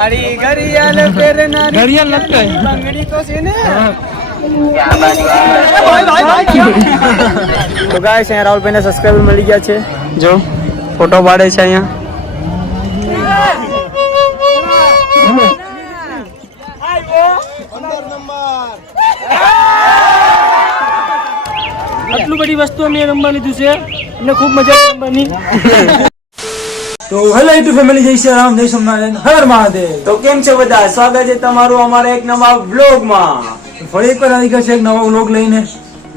મારી ઘડિયાળ પહેરનારી ઘડિયાળ લટકે બંગડી તો છે ને તો ગાઈસ અહીંયા રાહુલભાઈ ને સબસ્ક્રાઇબર મળી ગયા છે જો ફોટો પાડે છે અહીંયા આટલું બધી વસ્તુ અમે રમવા લીધું છે એટલે ખૂબ મજા રમવાની તો હેલો યુટ્યુબ ફેમિલી, જય શ્રી રામ, જય સોમનાથ, હર મહાદેવ. તો કેમ છો બધા? સ્વાગત છે તમારું અમારા એક નવા વ્લોગમાં. ફરી એકવાર આવી ગયા છે એક નવો વ્લોગ લઈને.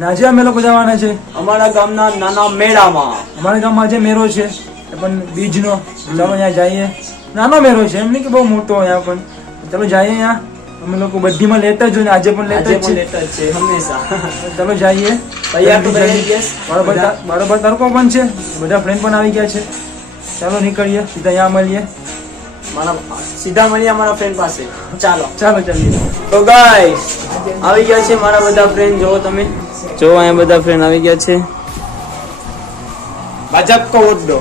આજે અમે લોકો જવાના છે અમારા ગામના નાના મેળામાં. અમારા ગામમાં જે મેળો છે એ પણ બીજનો. ચાલો ત્યાં જઈએ. નાનો મેળો છે, એમ નહીં કે બહુ મોટો અહીંયા, પણ ચાલો જઈએ. અહીંયા અમે લોકો બધીમાં લેતા જ હોય, આજે પણ લેતા જ છે હંમેશા. ચાલો જઈએ. બરોબર તડકો પણ છે, બધા ફ્રેન્ડ પણ આવી ગયા છે. ચાલો નીકળીએ, સીધા અહીંયા મળીએ. સીધા મળીએ અમારા ફ્રેન્ડ પાસે. ચાલો ચાલીએ. તો ગાઈસ આવી ગયા છે મારા બધા ફ્રેન્ડ. જો તમે જો અહીંયા બધા ફ્રેન્ડ આવી ગયા છે. ભાજપ કો વોટ દો.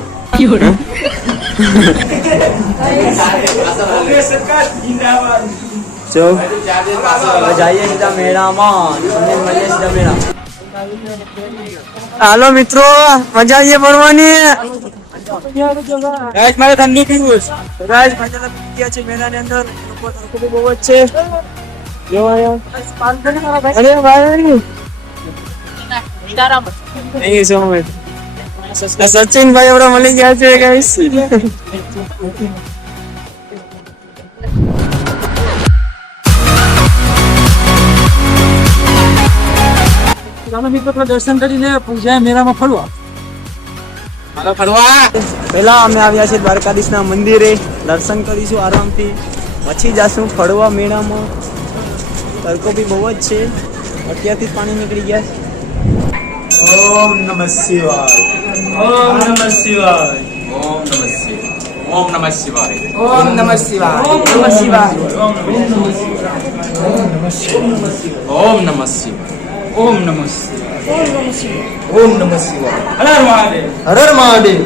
જો જઈએ સીધા મેળામાં. મળીએ સીધા મેળા. હાલો મિત્રો, મજા આવીએ ફરવાની. ગાઈસ મારે ઠંડી પીવું છે. ગાઈસ મજા આવી છે મેળાની અંદર. લોકો બહુ જ છે. જો અહીંયા અરે ભાઈ thank you so much. Sachin ભાઈ આપણા મળી ગયા છે ગાઈસ. મિત્રો દર્શન કરીને પૂજા મેળામાં ફરવા. પેલા અમે આવ્યા છે દ્વારકાધીશના મંદિરે. દર્શન કરીશું આરામથી, પછી જાશું ફરવા મેળામાં. તડકો બી બહુ જ છે, અત્યારથી જ પાણી નીકળી ગયા છે. ઓમ નમઃ શિવાય. ઓમ નમઃ શિવાય. ઓમ નમઃ શિવાય. ઓમ નમઃ શિવાય. ઓમ નમઃ શિવાય. ઓમ નમઃ શિવાય. ઓમ નમઃ શિવાય. ઓમ નમઃ શિવાય. ઓમ નમઃ શિવાય. હર હર મહાદેવ. હર હર મહાદેવ.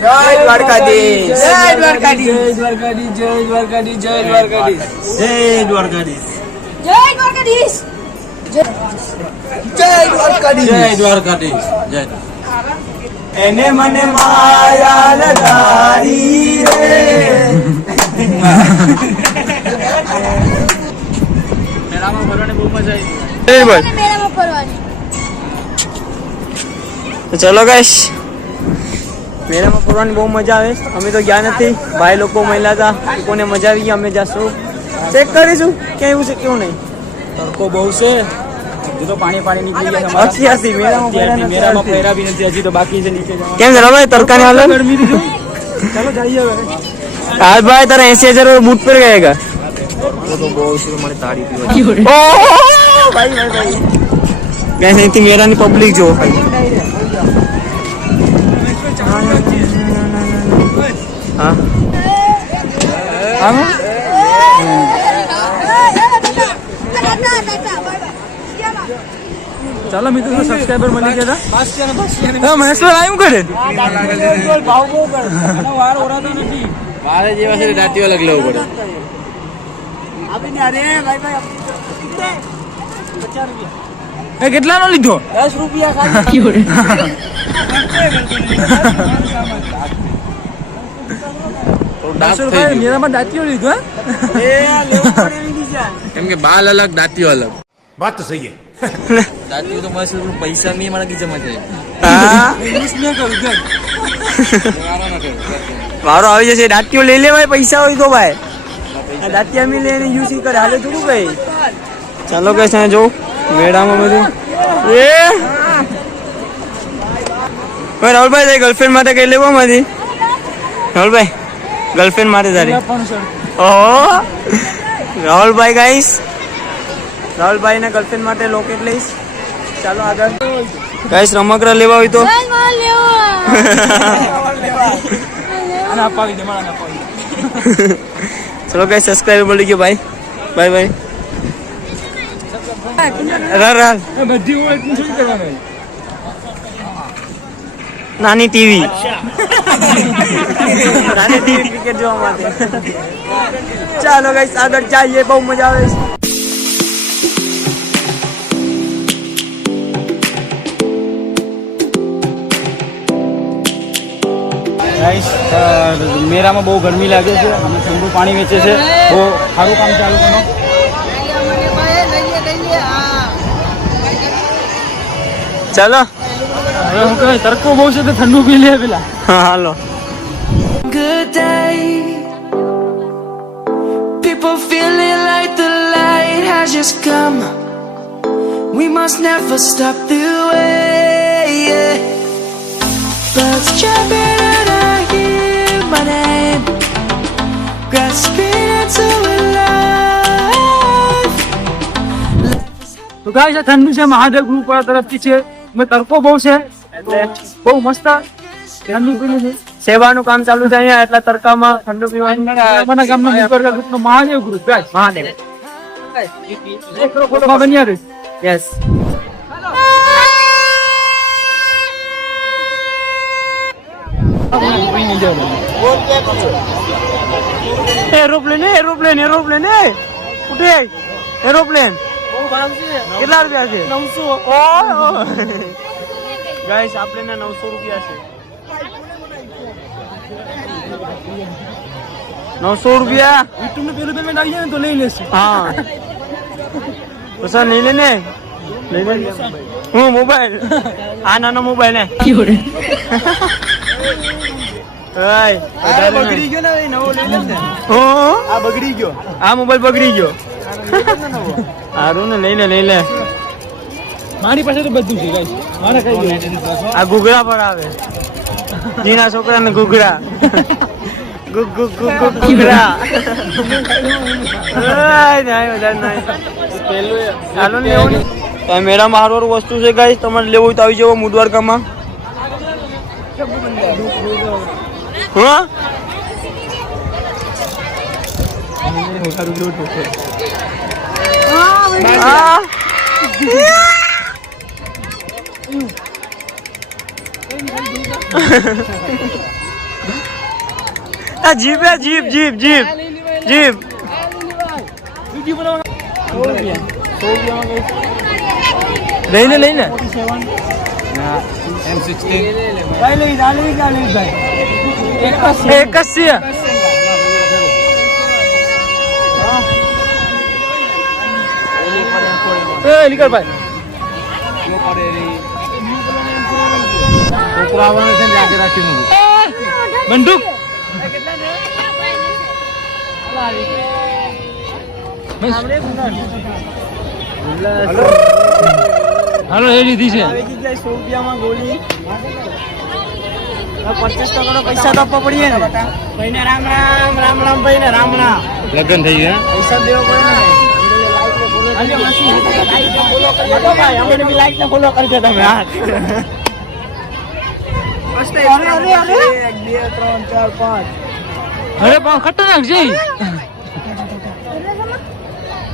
જય દ્વારકાધીશ. જય દ્વારકાધીશ. જય દ્વારકાધીશ. જય દ્વારકાધીશ. જય દ્વારકાધીશ. જય દ્વારકાધીશ. જય દ્વારકાધીશ. જય દ્વારકાધીશ. જય દ્વારકાધીશ. જય એને મને માયા લગાડી રે. મેળામાં ફરવાની બહુ મજા આવી. મેળામાં ફરવાની. તો ચલો ગાઈસ, મેળામાં ફરવાની બહુ મજા આવે. અમે તો ગયા નથી, ભાઈ લોકો મહિલા હતા, લોકોને મજા આવી ગઈ. અમે જાશું, ચેક કરીશું ક્યાં એવું છે કેવું નહીં. તડકો બહુ છે, હજી તો પાણી નીકળી ગયા. અત્યારથી મેળામાં ફેરા બી નથી, હજી તો બાકી છે નીચે જવાનું. કેમ છે ભાઈ તડકાની હાલત? ગરમી દીધું. ચાલો જઈએ હવે. आज भाई तारा 80,000 बूट पर गएगा. कैसे थी मेरा नहीं पब्लिक जो हाँ ચાલો મિત્રો, સબસ્ક્રાઇબર મળી ગયા હતા. મહેશ આવ્યું કરે મારે જેવા છે દાંતીઓ અલગ લેવું પડે. કેટલાનો લીધો? 10 रुपया खाली. મેરામાં દાંતીઓ લીધો. કેમ કે બાલ અલગ, દાંતીઓ અલગ. बात तो सही है. દાંતીઓ તો મસ્ત, પૈસા નહીં મારા ગીચામાં જાય. મારો આવી જશે. દાંતીઓ લઈ લેવાય, પૈસા હોય તો ભાઈ. દાંતિયા મી લઈને યુઝ કરે હાલે થોડું ભાઈ. ચાલો કે છે જો મેળામાં બધું એ ભાઈ. રાહુલભાઈ તારી ગર્લફ્રેન્ડ માટે કઈ લેવા માંથી? રાહુલભાઈ ગર્લફ્રેન્ડ માટે તારી? ઓહો રાહુલભાઈ ગાઈસ રાહુલભાઈ ના ગર્લફ્રેન્ડ માટે લોકેટ લઈશ. ચાલો આગળ. ગાઈસ રમકડા લેવા હોય તો જય માલ લેવા આને અપાવી દે, મારા અપાવી દે. ચલો ગાઈસ સબસ્ક્રાઇબર મળી ગયો ભાઈ. Bye bye. રાલ એ બધી હોય એટલું શું કરવાનું? નાની ટીવી નાની ટીવી ક્રિકેટ જોવા માટે. ચાલો ગાઈસ આગળ જઈએ, બહુ મજા આવે છે. ગાઈસ મેરામાં બહુ ગરમી લાગે છે, અમે ઠંડુ પાણી વેચે છે, બહુ સારું કામ ચાલુ કરો. ચાલો હવે હું કહે તડકો બહુ છે તો ઠંડુ પી લે પેલા. હા હાલો. Good day. People feeling like the light has just come. We must never stop the way. Yeah. Birds jumping and I hear my name, grasping into a life. તો ગાઈસ આ ઠંડુ છે મહાદેવ ગ્રુપ વાળા તરફથી છે. મેં તડકો બહુ છે એટલે બહુ મસ્ત ઠંડુ પીલું છે. સેવાનું કામ ચાલુ છે અહીંયા, એટલા તડકામાં ઠંડુ પીવાનું. અમારા ગામના મુકરકા ગ્રુપનો મહાદેવ ગ્રુપ ગાઈસ. મહાદેવ. એક ફોટો બન્યા રે. યસ. એરોપ્લેન એરોપ્લેન એરોપ્લેન ઉઠે એરોપ્લેન. કેટલા રૂપિયા છે? 900. ગાઈસ આપણે 900 રૂપિયા છે. 900 રૂપિયા. યુટ્યુબ નું પેલું પેમેન્ટ આવી જાય ને તો લઈ લેશું. હા પસંદ નહીં લે ને હું મોબાઈલ આ નાનો મોબાઈલ ને બગડી ગયો ને નવો લઈ લે ને. આ બગડી ગયો, આ મોબાઈલ બગડી ગયો. સારું ને લઈ લે. મારી પાસે તો બધું છે ગાઈસ. મારે કઈ આ ઘૂઘરા પર આવે, જીના છોકરા ને ઘૂઘરા. ઘૂઘરા મેળામાં હારું વસ્તુ છે ગાઈસ, તમારે લેવું હોય તો આવી જાવ મું દ્વારકામાં. હા jeep jeep jeep jeep jeep. લઈને લઈને એક જ છે. નીકળ ભાઈ. બંદૂક હાલો એ લીધી છે. 100 રૂપિયામાં ગોળી. 25 પૈસા તો આપવા પડીએ ને ભાઈને. રામ રામ રામ રામ ભાઈને રામ રામ. લગ્ન થઈ ગયા. પૈસા દેવા પડે ને. લાઈક ને ફોલો કરજો તમે. હા 1 2 3 4 5. અરે બા ખતરનાક છે.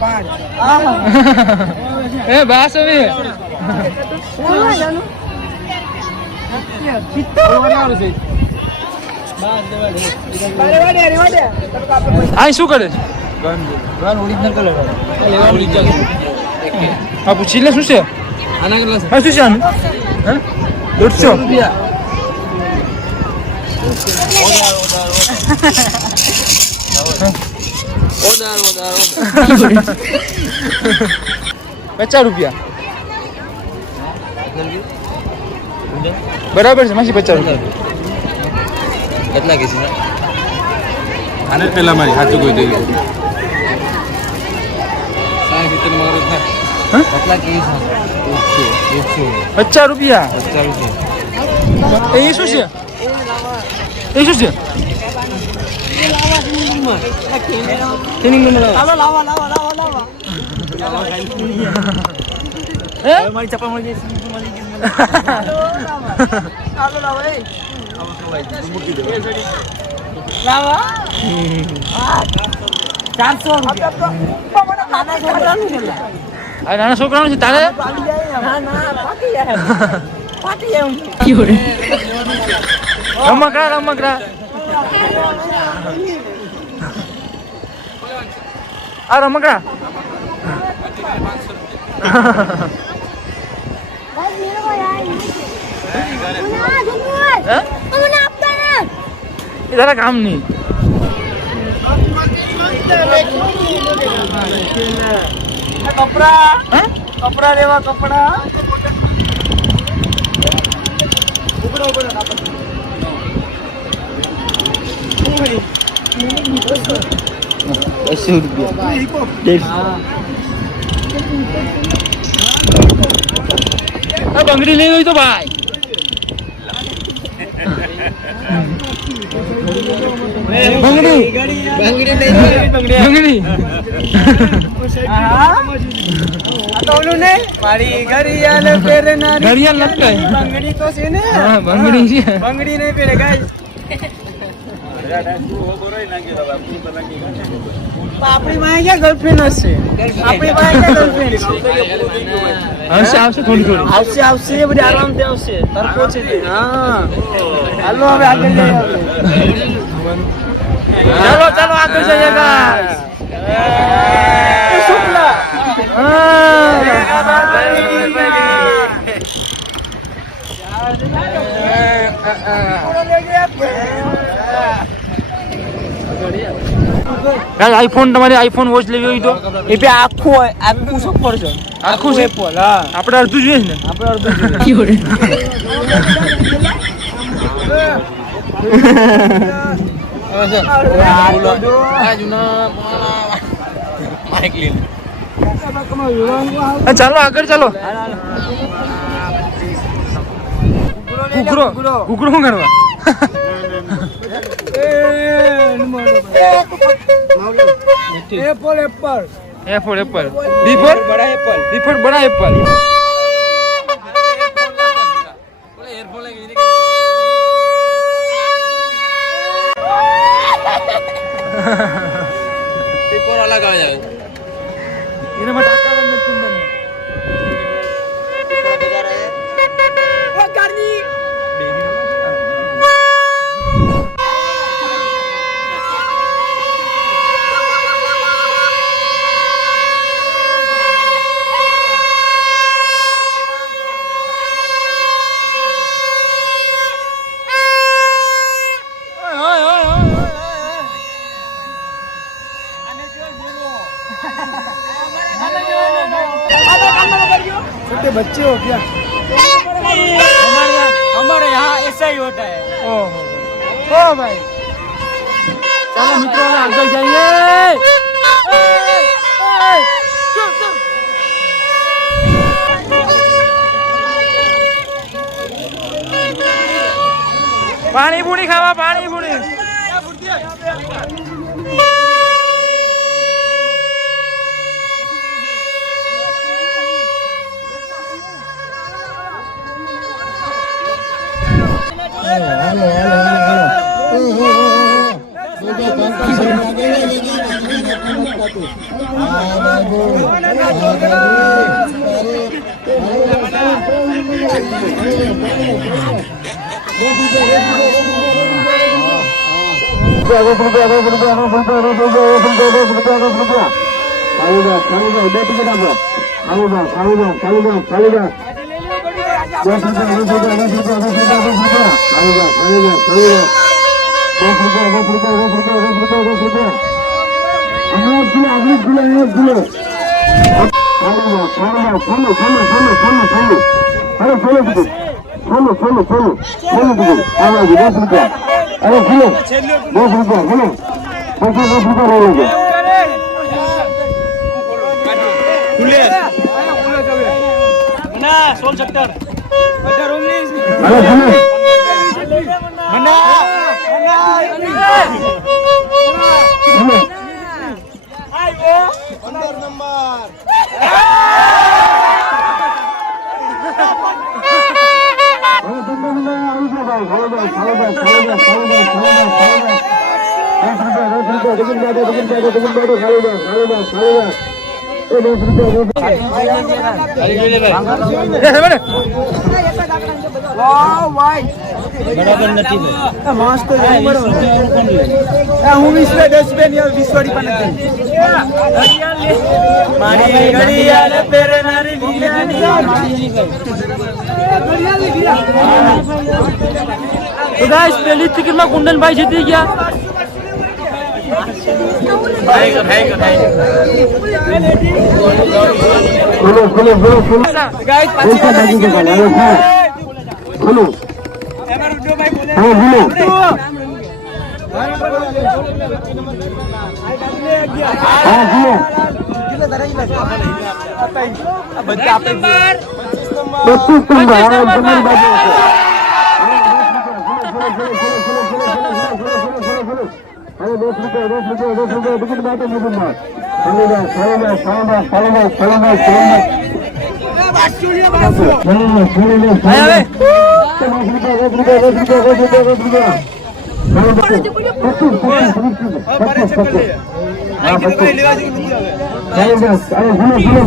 5 એ બાસ હવે આ શું કરે છે? આ પૂછી લે શું છે? આના કેટલા છે? આ શું છે આનું? 150 રૂપિયા. ₹50 રૂપિયા બરાબર છે માસી. 50 રૂપિયા કેટલા કે છે? આને પેલા મારી સાચું કોઈ દઈ. 60 મારો થાય. કેટલા કે છે? 50 રૂપિયા. 50 રૂપિયા. એ શું છે? એ શું છે? મારી ચપ્પલ મળી ગઈ, સ્લીપ મળી ગઈ મને. ચાલો લાવો એ લાવો. 400 રૂપિયા. નાના છોકરાનું છે લ્યા. આ નાના છોકરાનું છે તારે પાકી જાય. ના ના પાકી જાય. પાકી જાય. રમકડા આ રમકડા बस मेरे को यार मुन्ना झुमर मुन्ना आपका ना એ તારા કામ નહીં કપડા કપડા લેવા કપડા બંગડી લઈ ગઈ તો ભાઈ બંગડી મારી ઘડિયાળ પહેરનારી ઘડિયાળ લટકાય બંગડી તો છે ને હા બંગડી છે બંગડી નહીં પહેરે ગાય આપણી માં ક્યાં ગર્લફ્રેન્ડ હશે આપણી પાસે ક્યાં ગર્લફ્રેન્ડ આવશે થોડી આવશે આવશે બધી આરામથી આવશે તરકો છે તે. હા હાલો હવે આગળ જઈએ ચાલો ચાલો આગળ જઈએ guys. શુક્લા આઈફોન તમારે આઈફોન વોચ લેવી હોય તો એ બે આખું સફર છે આખું છે એપલ. હા આપણે અડધું જોઈએ ને આપણે અડધું ચાલો આગળ ચાલો ઘૂઘરો શું કરવા Apple Apple A for apple. B for Bada Apple B for बड़ा apple. પેપર અલગ આવે જાય એને માં ટાકા અંદર કુંદન छोटे बच्चे हो क्या हमारे यहाँ ऐसा ही होता है ઓહો ઓ ભાઈ ચાલો મિત્રો હવે આગળ જઈએ પાણી પૂરી ખાવા પાણી પૂરી ના 16 17 18 19 બરાબર નથી મસ્ત હું 20 રૂપિયા 10 રૂપિયા 20 વાળી પણ નથી મારી ઘડિયાળ પહેરનારી લીલાની તો ગાઈસ પહેલી ટિકિટમાં કુંદનભાઈ જીતી ગયા.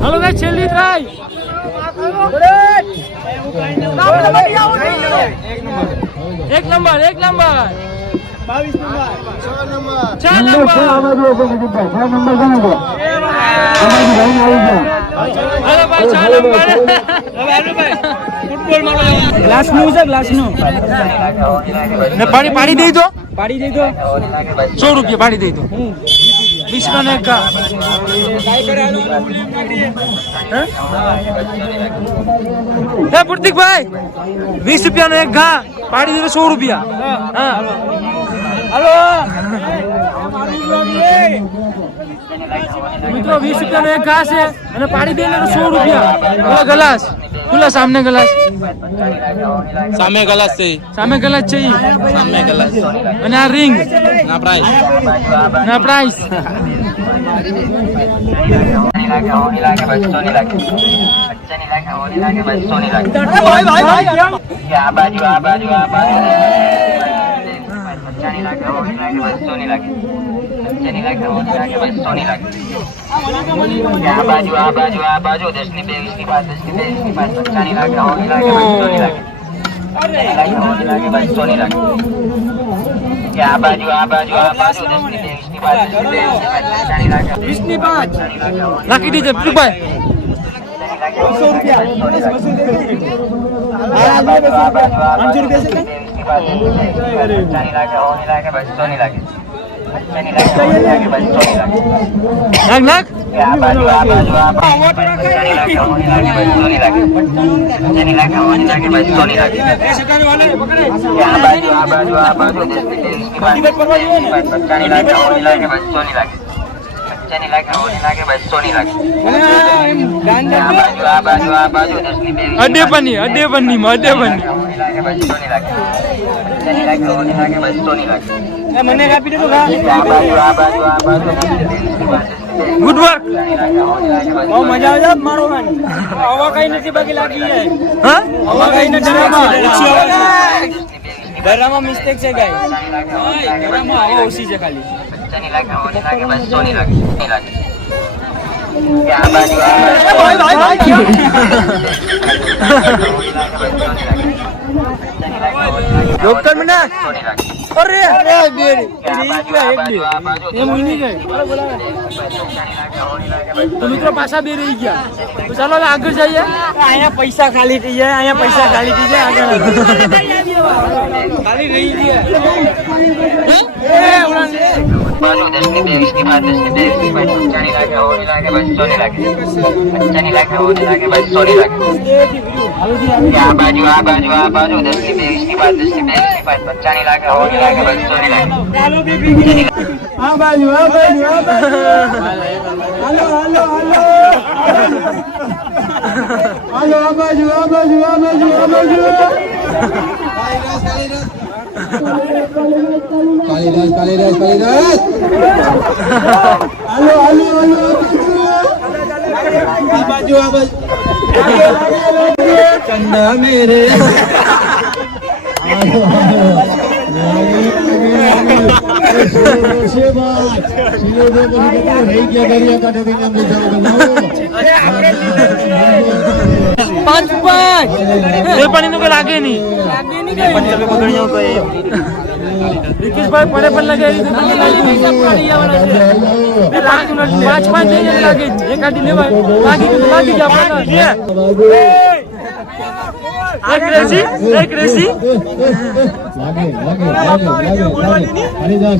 હાલો ગાઈસ છેલ્લી ટ્રાય. એક નંબર 4 નંબર. હાલો ભાઈ 6 નંબર. ગ્લાસ નું છે ગ્લાસ નું ને પાડી દઈ દો. પાડી દઈ દો 100 રૂપિયા પાડી દઈ દો. 20 નો એક ઘા. હે પ્રતિકભાઈ 20 રૂપિયા નો એક ઘા પાડી દે 100 રૂપિયા. હા હાલો મિત્રો 20 રૂપિયા નો એક ઘા છે અને પાડી દે 100 રૂપિયા. બોલો ગ્લાસ ખુલ્લા સામને ગ્લાસ સામે ગલાસ છે સામે ગ્લાસ છે ઈ. સામે ગલાસ અને આ રિંગ ના પ્રાઇસ ના પ્રાઇસ. નાખી દીજે પ્રતિકભાઈ. 100 રૂપિયા 500 રૂપિયા નાખ અડે બની મને કાપી દે તો ગુડ વર્ક. બહુ મજા આવે છે મારવાની. હવા કઈ નથી બાકી લાગી જાય. હા હવા કઈ નથી ડરામાં મિસ્ટેક છે ગાય. ડરામાં હવા ઓછી છે ખાલી. ડોક્ટર મને અરે અરે બેરી એ મુની ગઈ. તો મિત્રો પાછા બે રહી ગયા. તો ચાલો હવે આગળ જઈએ. અહીંયા પૈસા ખાલી થઈ જાય. અહીંયા પૈસા ખાલી થઈ જાય. આગળ ખાલી રહી ગયા. આ બાજુ હાલો આ બાજુ કાલીદાસ હાલો चंदा मेरे પાણી નું કઈ લાગે નહીં રિકેશભાઈ પડે પણ લાગે પાંચ લાગે એક ગાડી લેવાય લાગી ગયા એક રેસી हरिदास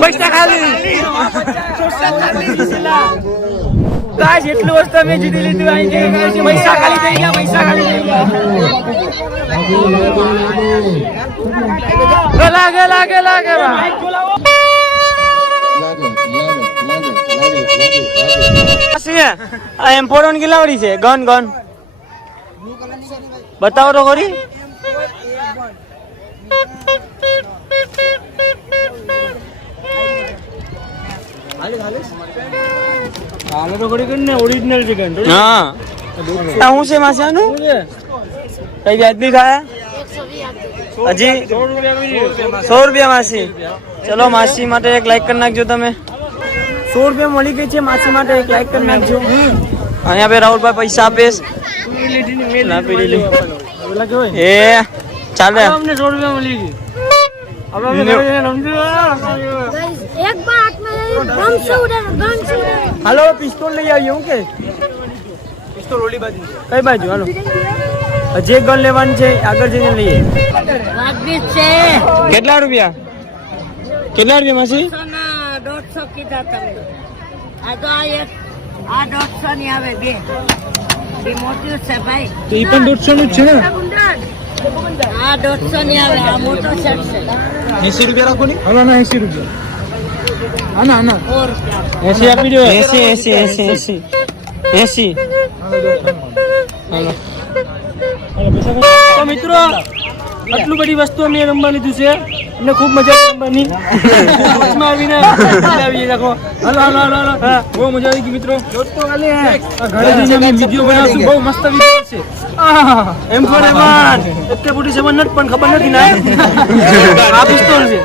પૈસા ખાલી કાશ એટલું વસ્તુ અમે જીતી લીધું અહીં પૈસા ખાલી થઈ ગયા પૈસા ખાલી થઈ ગયા લાગે એમ્પોરન કેટલાવડી છે ગન બતાવો તો ખરી ઓરિજિનલ છે ગન હા હું છે માસિયાનું કઈ વ્યાજબી ખાયા હજી 100 રૂપિયા માસી ચલો માસી માટે એક લાઈક કરી નાખજો તમે 100 રૂપિયા મળી ગઈ છે માસી માટે એક લાઈક કરી નાખજો અહીંયા पे રાહુલભાઈ પૈસા આપે એ ચાલે અમને 100 રૂપિયા મળી ગઈ एक बार हाथ में बम से उड़े गन से उड़े હાલો પિસ્તોલ લઈ આવીએ હું કે પિસ્તોલ ઓલી બાજુ કઈ બાજુ હાલો હજી એક ગન લેવાની છે આગળ જઈને લઈએ કેટલા રૂપિયા માસી 150 કીધા તમે આ તો આ 150 ની આવે બે મોટી છે ભાઈ તો ઈ પણ 150 નું જ છે ને આ 150 ની આવે આ મોટો સેટ છે 80 રૂપિયા રાખો ને હાલો ના 80 રૂપિયા આના 80 આપી દો 80 હાલો તો મિત્રો આટલું બધી વસ્તુ અમે રમવા લીધું છે અમને ખૂબ મજા આવી રમવાની વચમાં આવીને આવીએ રાખો હાલો હા બહુ મજા આવી ગઈ મિત્રો દોસ્તો ખાલી ઘરે જઈને અમે વિડીયો બનાવશું બહુ મસ્ત વિડીયો છે એમ ફોર એવન એટલે મોટી સેવન નટ પણ ખબર નથી ના આ પિસ્તોલ છે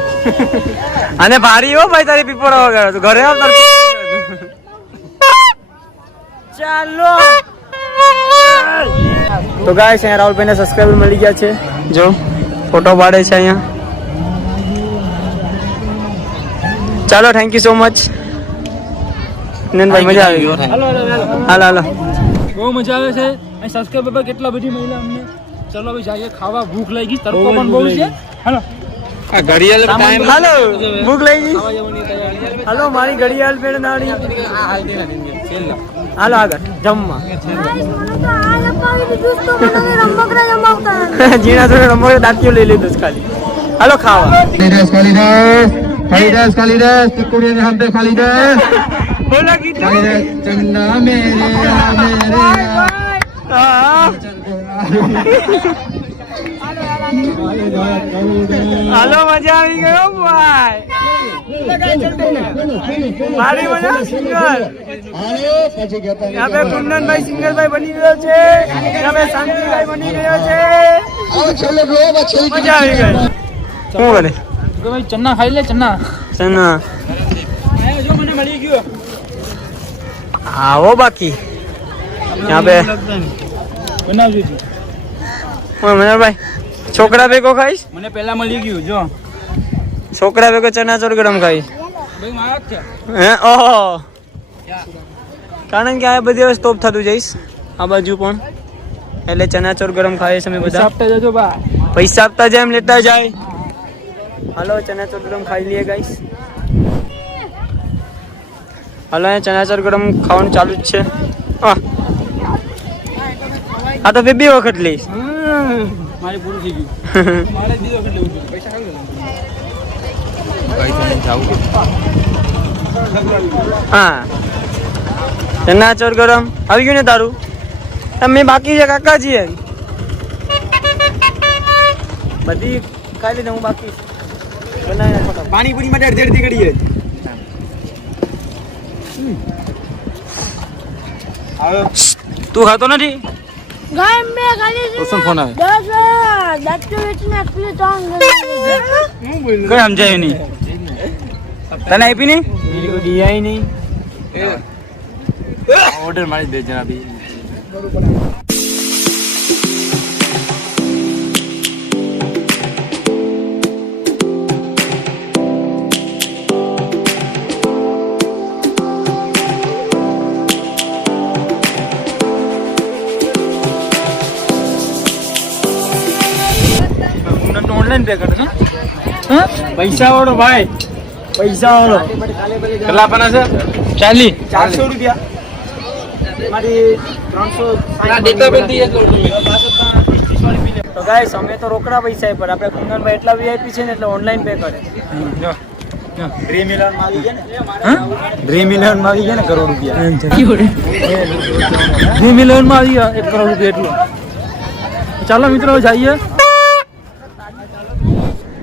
અને ભારી હો ભાઈ તારી પીપોડા વગર ઘરે આવ તાર ચાલો તો ગાઈસ અહીંયા રાહુલભાઈને સબસ્ક્રાઇબર મળી ગયા છે જો ફોટો પાડે છે અહીંયા ચાલો થેન્ક યુ સો મચ નંદભાઈ મજા આવી ગઈ હાલો બહુ મજા આવે છે અહીં સબસ્ક્રાઇબર પર કેટલા બધી મહિલા અમને ચલો ભાઈ જઈએ ખાવા ભૂખ લાગી તડકો પણ બહુ છે હાલો આ ઘડિયાળ ટાઈમ હાલો ભૂખ લાગી હાલો મારી ઘડિયાળ પેડ નાડી હાલો આગળ જમવા तो आज अपन दोस्तों बनाने रमकड़ा जमावता है જીણા થોડે રમવા દાંતિયો લઈ લીધું છે ખાલી હાલો ખાવા हरिदास कालिदास तिकुड़े ने हम पे कालिदास બોલા ગીત चंदा मेरे હાલો મજા આવી ગયો ભાઈ મારી મજા સિંગર यहाँ पे कुंदन भाई सिंगर भाई बनी गयो છે यहाँ पे शांति भाई बनी गयो છે મજા આવી ગઈ શું કરે ભાઈ ચન્ના ખાઈ લે ચન્ના જો મને મળી ગયો આવો બાકી यहाँ पे બનાવજો જી મનોહરભાઈ છોકરા ભેગો ખાઈશ મને પહેલા મળી ગયું જો છોકરા ભેગો ચણા ચોર ગરમ ખાઈશ ભાઈ મારા છે હે ઓહો કારણ કે આ બધી વસ્તુ સ્ટોપ થતું જઈશ આ બાજુ પણ એટલે ચણા ચોર ગરમ ખાઈએ છે અમે બધા આપતા જજો ભાઈ પૈસા આપતા જાય એમ લેતા જાય હાલો ચણા ચોર ગરમ ખાઈ લઈએ ગાઈસ હાલો અહીંયા ચણા ચોર ગરમ ખાવાનું ચાલુ જ છે આ તો બે વખત લઈશ મારે પૂરું થઈ ગયું મારે દીધો કેટલે ઉઠ્યું પૈસા ખાલી હા ચણા ચોર ગરમ આવી ગયું ને તારું તમે બાકી છે કાકાજી બધી ખાઈ લીધે હું બાકી પાણીપુરી માટે અડધી અડધી કરીએ તું ખાતો નથી ગાય મેં ખાલી છે શું ફોન આવે 10 દાંતો વેચીને આટલી ત્રણ કઈ સમજાય નહીં તને આપી નહીં બીજી કોઈ દિયાય નહીં ઓર્ડર મારી દે જરા બી ઓનલાઈન પે કરે ને પૈસા વાળો ભાઈ પૈસા વાળો કેટલા આપવાના છે 400 રૂપિયા મારી 300 તો ગાઈસ અમે તો રોકડા પૈસા પર આપણે કુંદનભાઈ એટલા વીઆઈપી છે ને એટલે ઓનલાઈન પે કરે 3 મિલિયન માં આવી ગયા ને 3 મિલિયન માં આવી ગયા ને કરોડ રૂપિયા 3 મિલિયન માં આવી ગયા 1 કરોડ રૂપિયા એટલું ચાલો મિત્રો જઈએ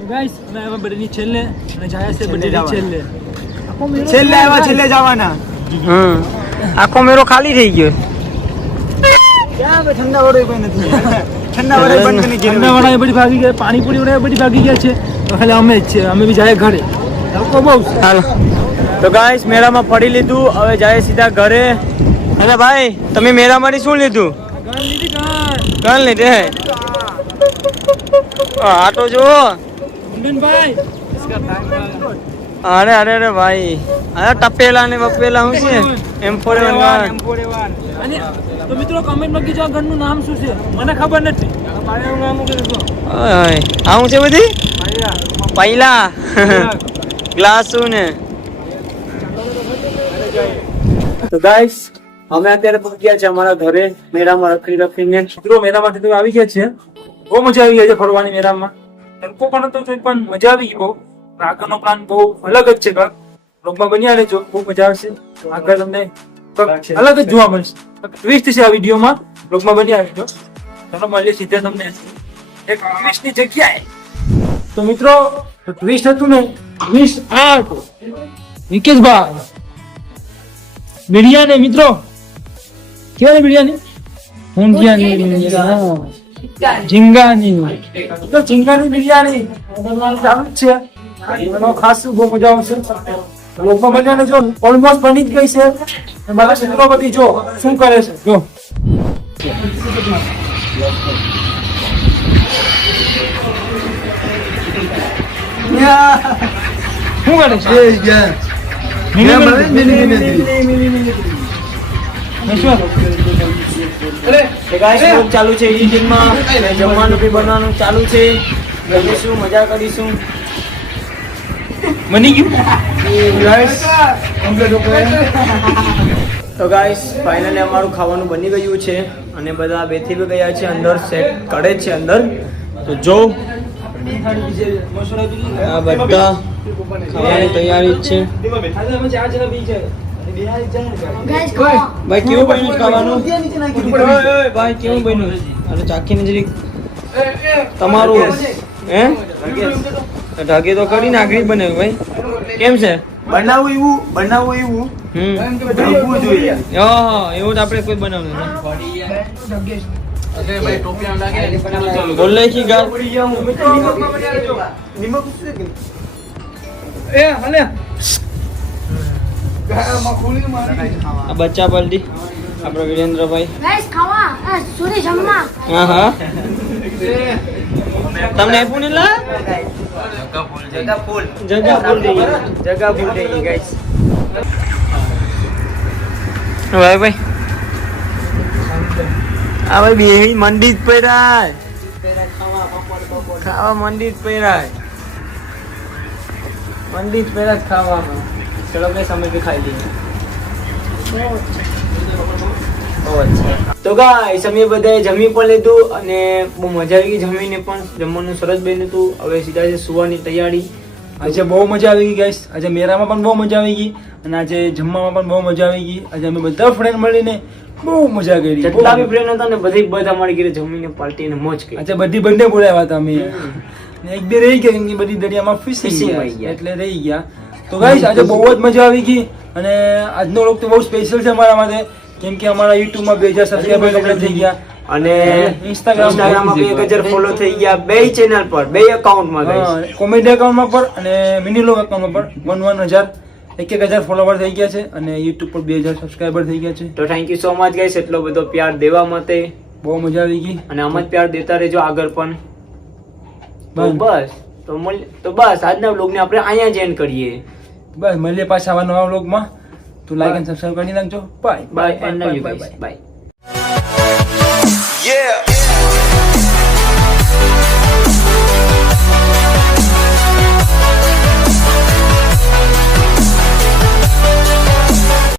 ગાઈસ અમે હવે બર્થડે છેલ્લે અને જાય છે બર્થડે છેલ્લે આવ્યા છેલ્લે જવાના આખો મેરો ખાલી થઈ ગયો ક્યાં ઠંડા વડે કોઈ નથી ઠંડા વડે બંધ કરી ઠંડા વાળા બધી ભાગી ગયા પાણીપુરી વાળા બધી ભાગી ગયા છે તો ખાલી અમે જ છે અમે બી જાય ઘરે લોકો બહુ હાલો તો ગાઈસ મેળામાં ફરી લીધું હવે જાય સીધા ઘરે અરે ભાઈ તમે મેળામાંથી શું લીધું ગન લીધે આટો જો ભાઈ અરે અરે અરે ભાઈ અરે ટપેલા ને બપેલા હું છે M41 અને તો મિત્રો કમેન્ટમાં કીજો આ ઘરનું નામ શું છે મને ખબર નથી મારું નામ કીધું આવું છે બધી પહેલા ગ્લાસ ને તો ગાઈસ અમે અત્યારે પહોંચ્યા છે અમારા ઘરે મેળામાં રખડીને મિત્રો મેળામાંથી તો આવી ગયા છે બહુ મજા આવી ગઈ છે ફરવાની મેળામાં તડકો પણ હતો પણ મજા આવી ગઈ બહુ આગળનો પ્લાન બહુ અલગ જ છે બ્લોગમાં બન્યા રહેજો બહુ મજા આવશે આગળ તમને અલગ જ જોવા મળશે ટ્વિસ્ટ છે આ વિડીયોમાં બ્લોગમાં બન્યા રહેજો ચાલો મળીએ સીધા તમને એક ટ્વિસ્ટની જગ્યાએ તો મિત્રો ટ્વિસ્ટ હતું ને ટ્વિસ્ટ આ હતું વિકેશભાઈ બિરયાની મિત્રો કેવાની બિરયાની ઊંધિયાની ઝીંગાની તો ઝીંગાની બિરયાની ચાલુ જ છે એનો ખાસ બહુ મજા આવશે લોકો બધાને જો ઓલમોસ્ટ બની જ ગઈ છે મારા મિત્રો બધી જો શું કરે છે જો શું કરે છે ચાલુ છે એડિટિંગમાં જમવાનું બી બનવાનું ચાલુ છે જમીશું મજા કરીશું બની ગયું તો ગાઈસ ફાઇનલી અમારું ખાવાનું બની ગયું છે અને બધા બેઠી બી ગયા છે અંદર સેટ કરે છે અંદર તો જો આ બધા ખાવાની તૈયારી જ છે ગાઈસ ખાઓ ભાઈ કેવું બન્યું ખાવાનું ભાઈ કેવું બન્યું અરે ચાખીને જરીક તમારું હે ઢાગે તો કરી નાખડી બને ભાઈ કેમ છે બનાવું એવું ઢાંકવું જોઈએ એવું જ આપણે કોઈ બનાવવું બોલે કે ગાળ પડી ગયા હું આ બચ્ચા પલટી આપણા વિરેન્દ્રભાઈ ગાઈસ ખાવા સુરી જમવા હા હા તમને આપ્યું ને લા જગા ફૂલ દઈએ ગાઈસ ભાઈ ભાઈ આ ભાઈ બે મંડી જ પહેરાય ખાવા મંડી જ પહેરાય મંડી જ પહેરા ખાવામાં ચલો ભાઈ સમય બી ખાઈ લઈએ તો ગાઈસ અમે બધાએ જમી પણ લીધું અને બહુ મજા આવી ગઈ જમીને પણ જમવાનું સરસ બન્યું હતું હવે સીધા છે સુવાની તૈયારી આજે બહુ મજા આવી ગઈ ગાઈસ. આજે મેરામાં પણ બહુ મજા આવી ગઈ અને આજે જમવામાં પણ બહુ મજા આવી ગઈ. આજે અમે બધા ફ્રેન્ડ મળીને બહુ મજા કરી. જેટલા બી ફ્રેન્ડ હતા ને બધા મળી ગઈ જમીને પાર્ટીને મોજ કરી. આજે બધી બંને બોલાવ્યા હતા અમે. ને એક બે રહી ગયા કેમ કે બધી દરિયામાં Fishing ફિશિંગ આવી ગયા. એટલે રહી ગયા. તો ગાઈસ આજે બહુ જ મજા આવી ગઈ અને આજનો વ્લોગ તો બહુ સ્પેશિયલ છે અમારા માટે કેમ કે અમારા YouTube માં 2000 સબસ્ક્રાઇબર કમ્પ્લીટ થઈ ગયા અને ઇન્સ્ટાગ્રામમાં 1000 ફોલો થઈ ગયા બે ચેનલ પર બે એકાઉન્ટમાં ગાઈસ. કોમેડી એકાઉન્ટમાં પણ અને મિની લોગ એકાઉન્ટમાં પણ 1000 1000 ફોલોવર થઈ ગયા છે અને YouTube પર 2000 સબસ્ક્રાઇબર થઈ ગયા છે. તો thank you so much guys એટલો બધો પ્યાર દેવા માટે બહુ મજા આવી ગઈ અને આમ જ પ્યાર દેતા રહેજો આગળ પણ. તો બસ. બસ આજના વ્લોગને આપણે અહીંયા જ એન્ડ કરીએ. બસ મળીએ પાછા આવા નવા વ્લોગમાં. તો લાઈક અને સબસ્ક્રાઇબ કરી નાખજો. Bye bye and love you guys by. Yeah.